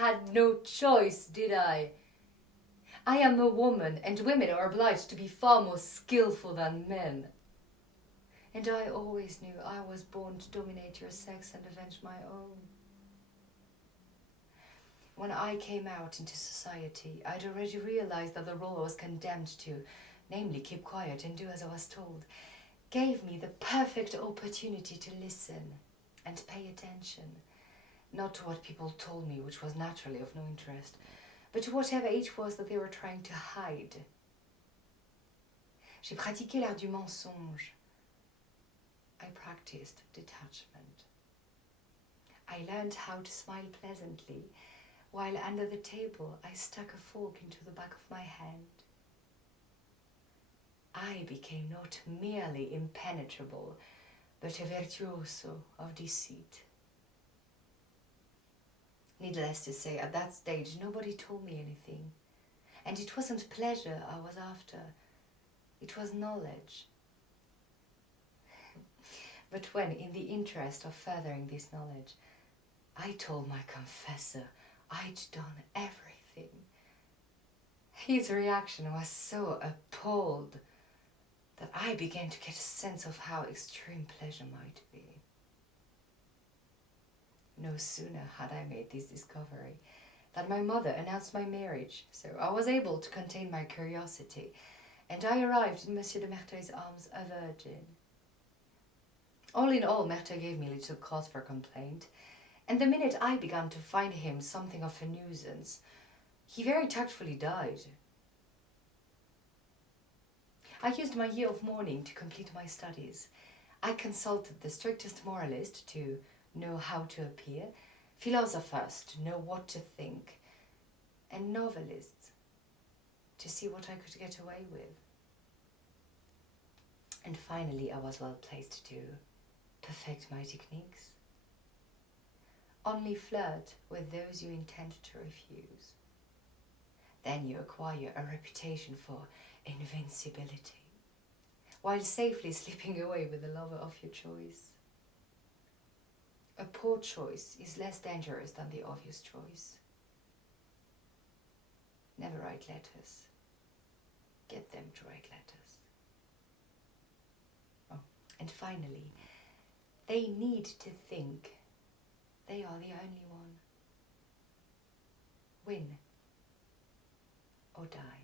had no choice, did I? I am a woman, and women are obliged to be far more skillful than men. And I always knew I was born to dominate your sex and avenge my own. When I came out into society, I'd already realized that the role I was condemned to, namely keep quiet and do as I was told, gave me the perfect opportunity to listen and pay attention, not to what people told me, which was naturally of no interest, but to whatever it was that they were trying to hide. J'ai pratiqué l'art du mensonge. I practiced detachment. I learned how to smile pleasantly, while under the table I stuck a fork into the back of my hand. I became not merely impenetrable, but a virtuoso of deceit. Needless to say, at that stage, nobody told me anything. And it wasn't pleasure I was after. It was knowledge. But when, in the interest of furthering this knowledge, I told my confessor I'd done everything, his reaction was so appalled that I began to get a sense of how extreme pleasure might be. No sooner had I made this discovery than my mother announced my marriage, so I was able to contain my curiosity, and I arrived in Monsieur de Merteuil's arms a virgin. All in all, Merteuil gave me little cause for complaint, and the minute I began to find him something of a nuisance, he very tactfully died. I used my year of mourning to complete my studies. I consulted the strictest moralist to know how to appear, philosophers to know what to think, and novelists to see what I could get away with. And finally, I was well placed to perfect my techniques. Only flirt with those you intend to refuse. Then you acquire a reputation for invincibility, while safely slipping away with the lover of your choice. A poor choice is less dangerous than the obvious choice. Never write letters. Get them to write letters. Oh, and finally, they need to think they are the only one. Win or die.